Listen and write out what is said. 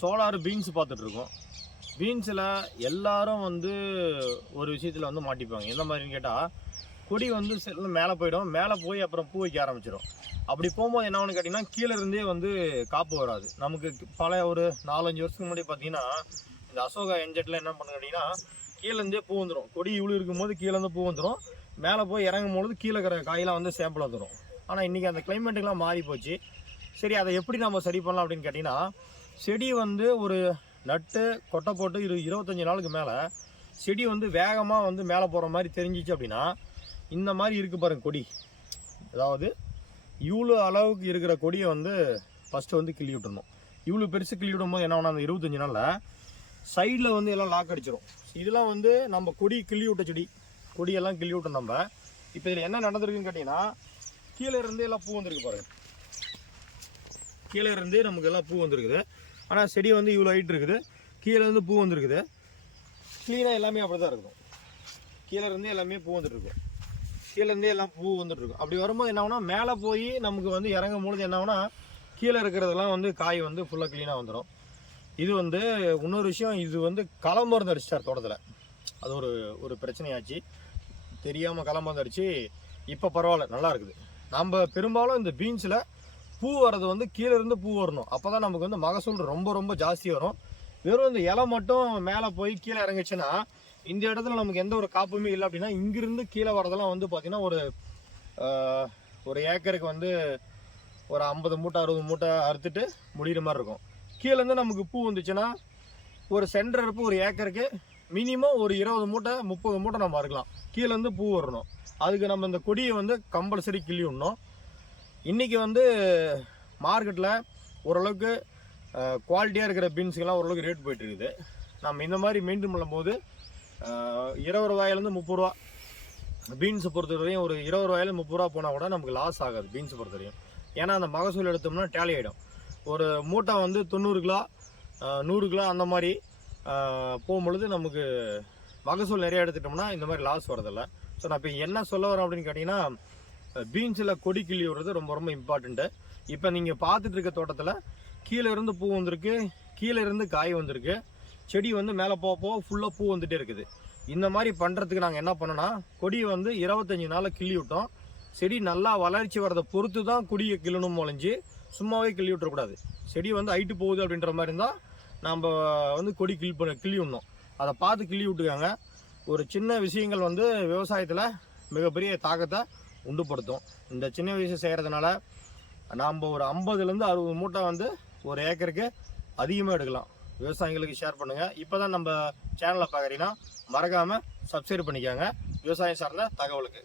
Solar beans பார்த்துட்டு இருக்கோம் பீன்ஸில் எல்லாரும் வந்து ஒரு விஷயத்தில் வந்து மாட்டிப்பாங்க. எந்த மாதிரின்னு கேட்டால் கொடி வந்து செல்ல மேலே போயிடும். மேலே போய் அப்புறம் பூ வைக்க ஆரம்பிச்சிடும் அப்படி போகும்போது என்ன ஒன்று கேட்டிங்கன்னா கீழே இருந்தே வந்து காப்பு வராது. நமக்கு பல ஒரு நாலஞ்சு வருஷத்துக்கு முன்னாடி பார்த்தீங்கன்னா இந்த அசோகா என்ஜெட்டில் என்ன பண்ணு கேட்டிங்கன்னா கீழே இருந்தே பூ வந்துடும் கொடி இவ்வளோ இருக்கும்போது கீழேருந்து பூ வந்துடும் மேலே போய் இறங்கும் பொழுது கீழே இருக்கிற காயெல்லாம் வந்து சேம்பிள் வந்துடும் ஆனால் இன்றைக்கி அந்த கிளைமேட்டுக்கெலாம் மாறி போச்சு சரி அதை எப்படி நம்ம சரி பண்ணலாம் அப்படின்னு கேட்டிங்கன்னா செடி வந்து ஒரு நட்டு கொட்டை போட்டு இரு இருபத்தஞ்சி நாளுக்கு மேலே செடி வந்து வேகமாக வந்து மேலே போகிற மாதிரி தெரிஞ்சிச்சு அப்படின்னா இந்த மாதிரி இருக்குது பாருங்க கொடி. அதாவது இவ்வளோ அளவுக்கு இருக்கிற கொடியை வந்து ஃபஸ்ட்டு வந்து கிள்ளி விட்டுறணும். இவ்வளோ பெருசு கிள்ளி விடும்போது என்ன ஆகும் அந்த இருபத்தஞ்சி நாளில் சைடில் வந்து எல்லாம் லாக் அடிச்சிடும் இதெல்லாம் வந்து நம்ம கொடி கிள்ளி விட்ட செடி. கொடியெல்லாம் கிள்ளி விட்டோம் நம்ம. இப்போ இதில் என்ன நடந்திருக்குன்னு கேட்டிங்கன்னா கீழே இருந்து எல்லாம் பூ வந்திருக்கு பாருங்க. கீழே இருந்து நமக்கு எல்லாம் பூ வந்திருக்குது. ஆனால் செடி வந்து இவ்வளோ ஹைட் இருக்குது. கீழே இருந்து பூ வந்திருக்குது. க்ளீனாக எல்லாமே அப்படி தான் இருக்கும் கீழே இருந்து எல்லாமே பூ வந்துட்டுருக்கும் கீழேருந்தே கீழே இருந்தே எல்லாம் பூ வந்துட்டுருக்கும் அப்படி வரும்போது என்ன ஆகுனா மேலே போய் நமக்கு வந்து இறங்கும் பொழுது என்ன ஆகுனா கீழே இருக்கிறதெல்லாம் வந்து காய் வந்து ஃபுல்லாக க்ளீனாக வந்துடும் இது வந்து இன்னொரு விஷயம் இது வந்து களமருந்து அடிச்சிட்டார் தோட்டத்தில். அது ஒரு ஒரு பிரச்சனையாச்சு. தெரியாமல் களமருந்து அடிச்சு இப்போ பரவாயில்ல நல்லா இருக்குது. நம்ம பெரும்பாலும் இந்த பீன்ஸில் பூ வர்றது வந்து கீழே இருந்து பூ வரணும். அப்போ தான் நமக்கு வந்து மகசூல் ரொம்ப ரொம்ப ஜாஸ்தி வரும். வெறும் இந்த இலை மட்டும் மேலே போய் கீழே இறங்குச்சுன்னா இந்த இடத்துல நமக்கு எந்த ஒரு காப்புமே இல்லை அப்படின்னா இங்கிருந்து கீழே வரதெல்லாம் வந்து பார்த்தீங்கன்னா ஒரு ஒரு ஏக்கருக்கு வந்து ஒரு ஐம்பது மூட்டை அறுபது மூட்டை அறுத்துட்டு முடிகிற மாதிரி இருக்கும். கீழேருந்து நமக்கு பூ வந்துச்சுன்னா ஒரு சென்டர் இருப்பு ஒரு ஏக்கருக்கு மினிமம் ஒரு இருபது மூட்டை முப்பது மூட்டை நம்ம அறுக்கலாம். கீழேருந்து பூ வரணும். அதுக்கு நம்ம இந்த கொடியை வந்து கம்பல்சரி கிள்ளி விடணும். இன்றைக்கி வந்து மார்க்கெட்டில் ஓரளவுக்கு குவாலிட்டியாக இருக்கிற பீன்ஸுக்கெல்லாம் ஓரளவுக்கு ரேட் போயிட்டு இருக்குது நம்ம இந்த மாதிரி மெயின்டைன் பண்ணும்போது இருபது ரூபாயிலேருந்து முப்பது ரூபா. பீன்ஸை பொறுத்தவரையும் ஒரு இருபது ரூபாயிலேருந்து முப்பது ரூபா போனால் கூட நமக்கு லாஸ் ஆகாது பீன்ஸை பொறுத்தவரையும். ஏன்னா அந்த மகசூல் எடுத்தோம்னா டேலி ஆகிடும் ஒரு மூட்டை வந்து தொண்ணூறு கிலோ நூறு கிலோ அந்த மாதிரி போகும்பொழுது நமக்கு மகசூல் நிறைய எடுத்துட்டோம்னா இந்த மாதிரி லாஸ் வரதில்லை ஸோ நான் இப்போ என்ன சொல்ல வரேன் அப்படின்னு கேட்டிங்கன்னா பீன்ஸில் கொடி கிள்ளி விடுறது ரொம்ப ரொம்ப இம்பார்ட்டண்ட்டு இப்போ நீங்கள் பார்த்துட்டு இருக்க தோட்டத்தில் கீழே இருந்து பூ வந்திருக்கு கீழே இருந்து காய் வந்திருக்கு. செடி வந்து மேலே போக போக ஃபுல்லாக பூ வந்துகிட்டே இருக்குது. இந்த மாதிரி பண்ணுறதுக்கு நாங்கள் என்ன பண்ணோன்னா கொடியை வந்து இருபத்தஞ்சி நாளில் கிள்ளி விட்டோம் செடி நல்லா வளர்ச்சி வரதை பொறுத்து தான் கொடியை கிள்ளணும் முளைஞ்சி சும்மாவே கிள்ளி விட்டுறக்கூடாது செடி வந்து ஹைட்டு போகுது அப்படின்ற மாதிரி இருந்தால் நம்ம வந்து கொடி கிள்ளி பண்ண கிள்ளி விடணும் அதை பார்த்து கிள்ளி விட்டுக்காங்க ஒரு சின்ன விஷயங்கள் வந்து விவசாயத்தில் மிகப்பெரிய தாக்கத்தை உண்டுபடுத்தும் இந்த சின்ன வயசு செய்கிறதுனால நாம் ஒரு ஐம்பதுலேருந்து அறுபது மூட்டை வந்து ஒரு ஏக்கருக்கு அதிகமாக எடுக்கலாம். விவசாயிகளுக்கு ஷேர் பண்ணுங்கள் இப்போ தான் நம்ம சேனலை பார்க்குறீங்கன்னா மறக்காமல் சப்ஸ்கிரைப் பண்ணிக்காங்க. விவசாயம் சார்ந்த தகவலுக்கு.